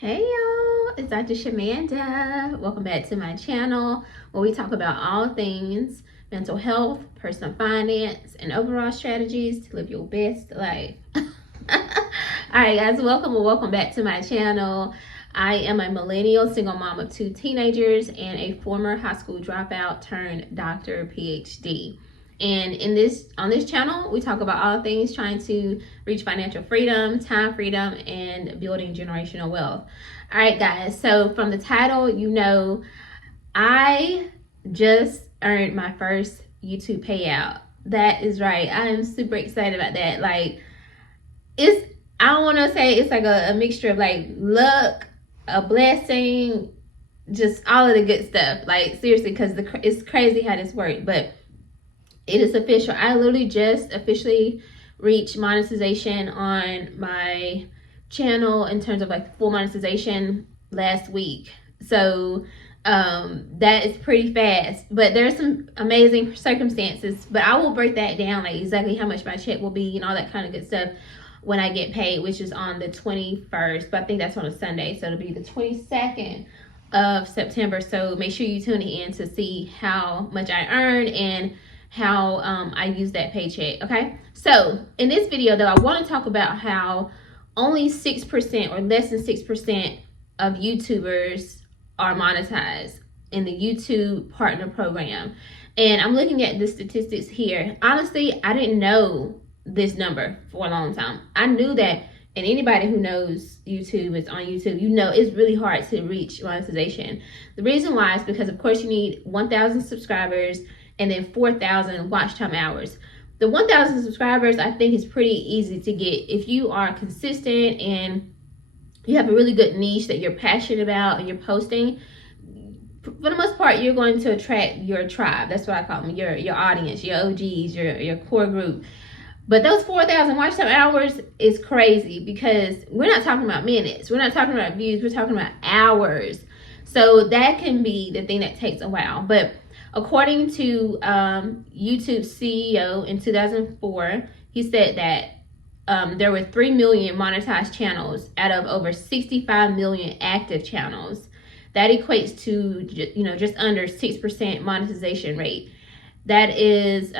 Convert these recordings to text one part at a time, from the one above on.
Hey y'all, it's Dr. Shamanda. Welcome back to my channel where we talk about all things mental health, personal finance, and overall strategies to live your best life. Alright guys, welcome back to my channel. I am a millennial single mom of 2 teenagers and a former high school dropout turned doctor PhD. And on this channel, we talk about all things trying to reach financial freedom, time freedom, and building generational wealth. All right, guys. So from the title, you know, I just earned my first YouTube payout. That is right. I am super excited about that. Like, I don't want to say it's like a mixture of like luck, a blessing, just all of the good stuff. Like, seriously, because it's crazy how this worked. But it is official. I literally just officially reached monetization on my channel in terms of like full monetization last week. So that is pretty fast, but there's some amazing circumstances, but I will break that down, like exactly how much my check will be and all that kind of good stuff when I get paid, which is on the 21st, but I think that's on a Sunday. So it'll be the 22nd of September. So make sure you tune in to see how much I earn and how I use that paycheck. Okay, so in this video though, I want to talk about how only 6% or less than 6% of YouTubers are monetized in the YouTube partner program. And I'm looking at the statistics here. Honestly, I didn't know this number for a long time. I knew that, and anybody who knows YouTube is on YouTube, you know it's really hard to reach monetization. The reason why is because of course you need 1,000 subscribers and then 4,000 watch time hours. The 1,000 subscribers I think is pretty easy to get if you are consistent and you have a really good niche that you're passionate about and you're posting. For the most part, you're going to attract your tribe. That's what I call them, your audience, your OGs, your core group. But those 4,000 watch time hours is crazy because we're not talking about minutes. We're not talking about views. We're talking about hours. So that can be the thing that takes a while. But according to YouTube's CEO in 2004, he said that there were 3 million monetized channels out of over 65 million active channels. That equates to just under 6% monetization rate. That is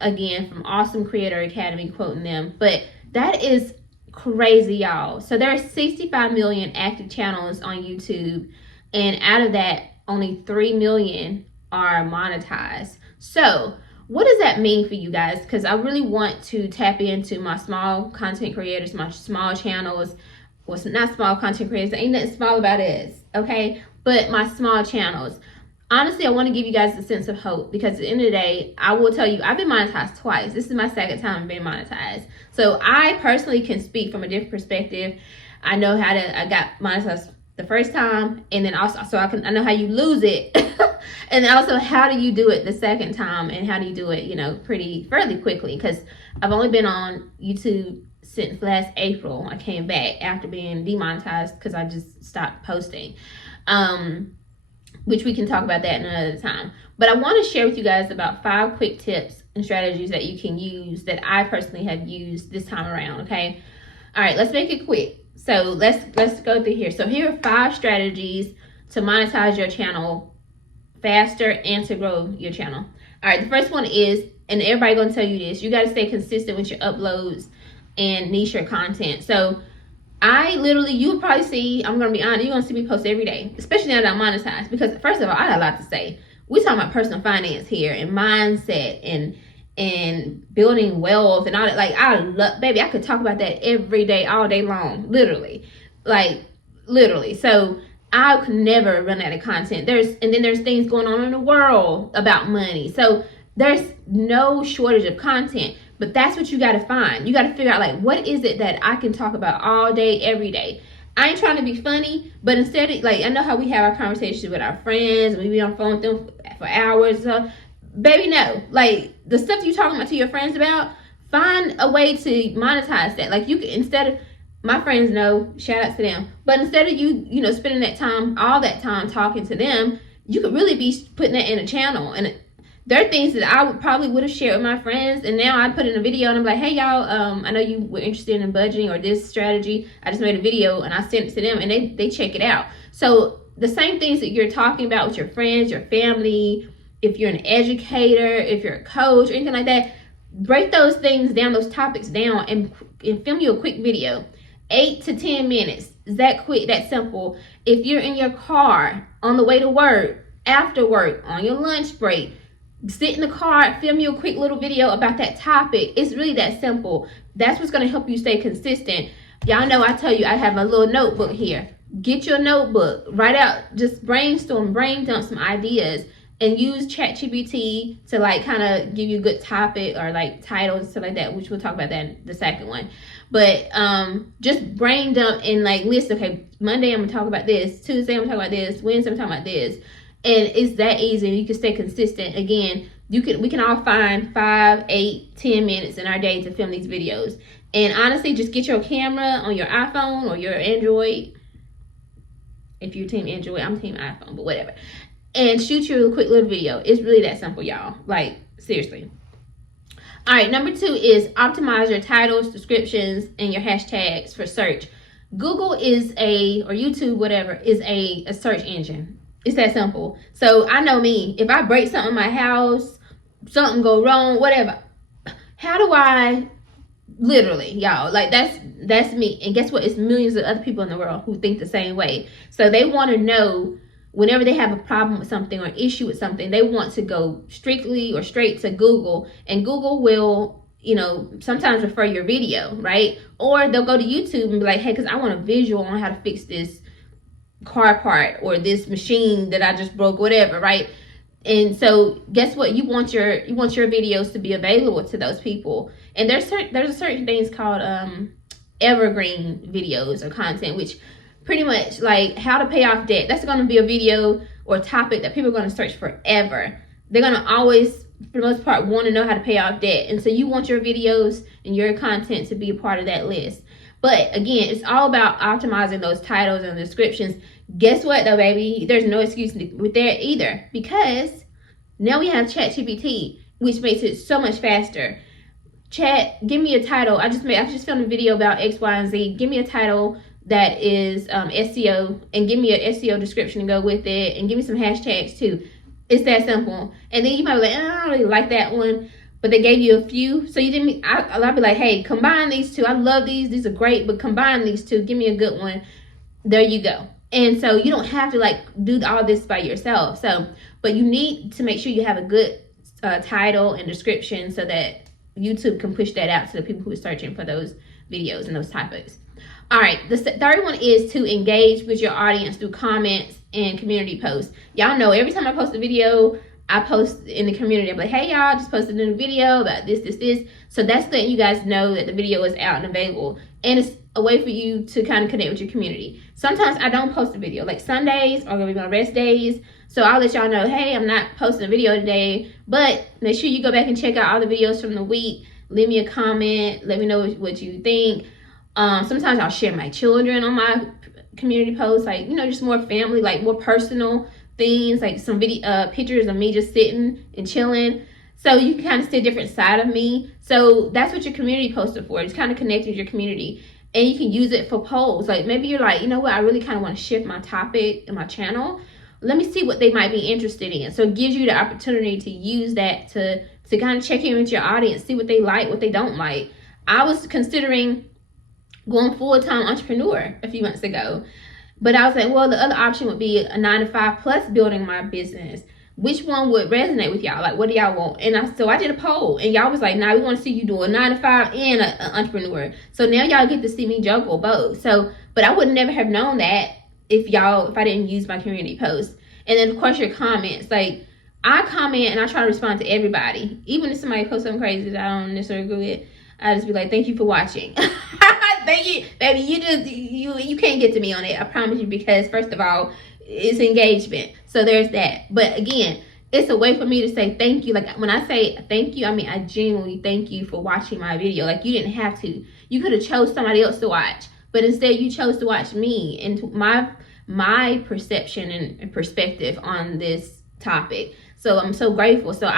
again from Awesome Creator Academy, quoting them. But that is crazy, y'all. So there are 65 million active channels on YouTube, and out of that, only 3 million are monetized. So what does that mean for you guys? Because I really want to tap into my small content creators, my small channels. Well, not small content creators, ain't nothing small about us, okay? But my small channels. Honestly, I want to give you guys a sense of hope because at the end of the day, I will tell you, I've been monetized twice. This is my second time being monetized. So I personally can speak from a different perspective. I know I got monetized the first time, and then also I know how you lose it and also how do you do it the second time, and how do you do it fairly quickly, because I've only been on YouTube since last April. I came back after being demonetized because I just stopped posting, which we can talk about that another time. But I want to share with you guys about 5 quick tips and strategies that you can use that I personally have used this time around. Okay, all right, let's make it quick. So let's go through here. So here are 5 strategies to monetize your channel faster and to grow your channel. All right, the first one is, and everybody gonna tell you this, you got to stay consistent with your uploads and niche your content. So I literally, you would probably see, I'm gonna be honest, you're gonna see me post every day, especially now that I'm monetized, because first of all, I got a lot to say. We talking about personal finance here and mindset and building wealth and all that. Like, I love, baby, I could talk about that every day, all day long, literally. So I could never run out of content. There's things going on in the world about money. So there's no shortage of content, but that's what you got to find. You got to figure out, like, what is it that I can talk about all day, every day? I ain't trying to be funny, but instead of, like, I know how we have our conversations with our friends, we be on the phone with them for hours. Baby, no. Like, the stuff you talking about to your friends about, find a way to monetize that. Like, you can, instead of, my friends know, shout out to them, but instead of you spending all that time talking to them, you could really be putting that in a channel. And there are things that I probably would have shared with my friends, and now I put in a video and I'm like, hey y'all, I know you were interested in budgeting or this strategy. I just made a video and I sent it to them, and they check it out. So the same things that you're talking about with your friends, your family, if you're an educator, if you're a coach or anything like that, break those things down, those topics down, and film you a quick video. 8 to 10 minutes. Is that quick, that simple? If you're in your car, on the way to work, after work, on your lunch break, sit in the car, film you a quick little video about that topic. It's really that simple. That's what's going to help you stay consistent. Y'all know I tell you I have a little notebook here. Get your notebook, write out, just brainstorm, brain dump some ideas, and use ChatGPT to like kind of give you a good topic or like titles and stuff like that, which we'll talk about that in the second one. But just brain dump and like list, okay, Monday I'm gonna talk about this, Tuesday I'm gonna talk about this, Wednesday I'm talking about this. And it's that easy. You can stay consistent. Again, we can all find 5, 8, 10 minutes in our day to film these videos. And honestly, just get your camera on your iPhone or your Android. If you're team Android, I'm team iPhone, but whatever. And shoot you a quick little video. It's really that simple, y'all. Like, seriously. All right, number 2 is optimize your titles, descriptions, and your hashtags for search. Google is or YouTube, whatever, is a search engine. It's that simple. So I know me, if I break something in my house, something go wrong, whatever, how do I, literally, y'all, like that's me. And guess what? It's millions of other people in the world who think the same way. So they want to know whenever they have a problem with something or an issue with something, they want to go strictly or straight to Google, and Google will, sometimes refer your video, right? Or they'll go to YouTube and be like, hey, because I want a visual on how to fix this car part or this machine that I just broke, whatever, right? And so guess what? You want your videos to be available to those people. And there's certain things called evergreen videos or content, which pretty much like how to pay off debt. That's going to be a video or a topic that people are going to search forever. They're going to always, for the most part, want to know how to pay off debt. And so you want your videos and your content to be a part of that list. But again, it's all about optimizing those titles and descriptions. Guess what though, baby? There's no excuse with that either, because now we have ChatGPT, which makes it so much faster. Chat, give me a title. I just filmed a video about X, Y, and Z. Give me a title that is SEO, and give me an SEO description to go with it, and give me some hashtags too. It's that simple. And then you might be like, I don't really like that one, but they gave you a few, so you didn't. I'll be like, hey, combine these two. I love these are great, but combine these two, give me a good one. There you go. And so you don't have to like do all this by yourself. So, but you need to make sure you have a good title and description so that YouTube can push that out to the people who are searching for those videos and those topics. All right, the third one is to engage with your audience through comments and community posts. Y'all know every time I post a video, I post in the community. I'm like, hey y'all, just posted in a video about this. So that's letting you guys know that the video is out and available. And it's a way for you to kind of connect with your community. Sometimes I don't post a video, like Sundays are gonna be my rest days. So I'll let y'all know, hey, I'm not posting a video today, but make sure you go back and check out all the videos from the week. Leave me a comment, let me know what you think. Sometimes I'll share my children on my community posts, like, just more family, like more personal things, like some video pictures of me just sitting and chilling. So you can kind of see a different side of me. So that's what your community posts are for. It's kind of connecting with your community. And you can use it for polls. Like maybe you're like, you know what, I really kind of want to shift my topic in my channel. Let me see what they might be interested in. So it gives you the opportunity to use that to kind of check in with your audience, see what they like, what they don't like. I was considering going full-time entrepreneur a few months ago, but I was like, well, the other option would be a 9-to-5 plus building my business. Which one would resonate with y'all? Like, what do y'all want? And so I did a poll, and y'all was like, nah, we want to see you do a 9-to-5 and an entrepreneur. So now y'all get to see me juggle both. So, but I would never have known that if I didn't use my community posts. And then of course your comments, like I comment and I try to respond to everybody. Even if somebody posts something crazy that I don't necessarily agree with, I just be like, thank you for watching. Thank you, baby. You can't get to me on it, I promise you, because first of all, it's engagement. So there's that. But again, it's a way for me to say thank you. Like when I say thank you, I mean I genuinely thank you for watching my video. Like you didn't have to. You could have chose somebody else to watch, but instead you chose to watch me and my perception and perspective on this topic. So I'm so grateful. So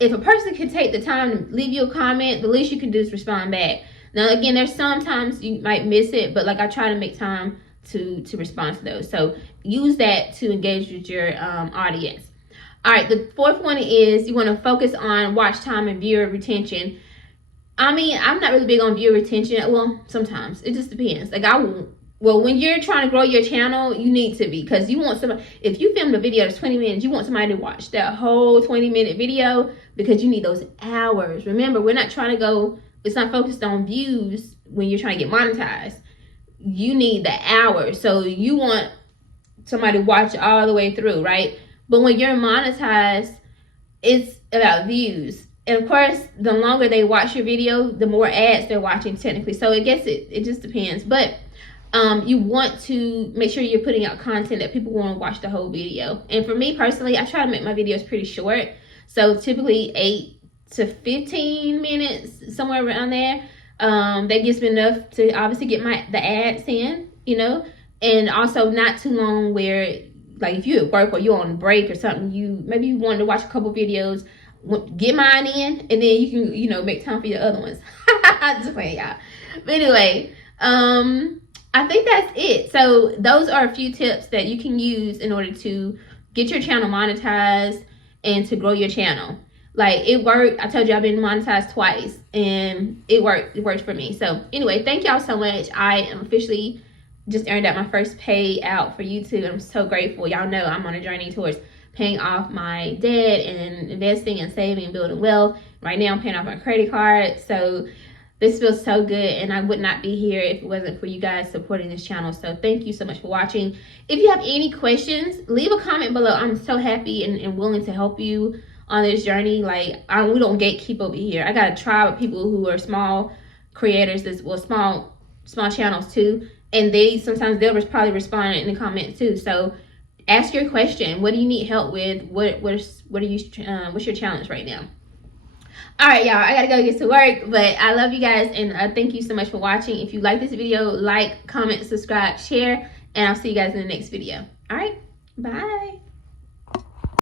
if a person can take the time to leave you a comment, the least you can do is respond back. Now, again, there's sometimes you might miss it, but like I try to make time to respond to those. So use that to engage with your audience. All right, the fourth one is you want to focus on watch time and viewer retention. I mean, I'm not really big on viewer retention. Well, sometimes it just depends. Like when you're trying to grow your channel, you need to be, because you want somebody. If you filmed a video that's 20 minutes, you want somebody to watch that whole 20-minute video because you need those hours. Remember, we're not trying to go. It's not focused on views when you're trying to get monetized. You need the hours. So you want somebody to watch all the way through, right? But when you're monetized, it's about views. And of course, the longer they watch your video, the more ads they're watching technically. So I guess it just depends. But you want to make sure you're putting out content that people want to watch the whole video. And for me personally, I try to make my videos pretty short. So typically 8 to 15 minutes, somewhere around there. That gives me enough to obviously get the ads in, you know, and also not too long where, like, if you're at work or you're on break or something, maybe you want to watch a couple videos, get mine in, and then you can, you know, make time for your other ones. Just playing, y'all. But anyway, I think that's it. So those are a few tips that you can use in order to get your channel monetized and to grow your channel. Like, it worked. I told you I've been monetized twice, and it worked. It worked for me. So anyway, thank y'all so much. I am officially just earned out my first payout for YouTube. I'm so grateful. Y'all know I'm on a journey towards paying off my debt and investing and saving and building wealth. Right now I'm paying off my credit card. So this feels so good, and I would not be here if it wasn't for you guys supporting this channel. So thank you so much for watching. If you have any questions, leave a comment below. I'm so happy and willing to help you on this journey. Like, we don't gatekeep over here. I got a tribe of people who are small creators, small channels too, and sometimes they'll probably respond in the comments too. So ask your question. What do you need help with? What's your challenge right now? All right, y'all, I gotta go get to work, but I love you guys, and thank you so much for watching. If you like this video, like, comment, subscribe, share, and I'll see you guys in the next video. All right, bye.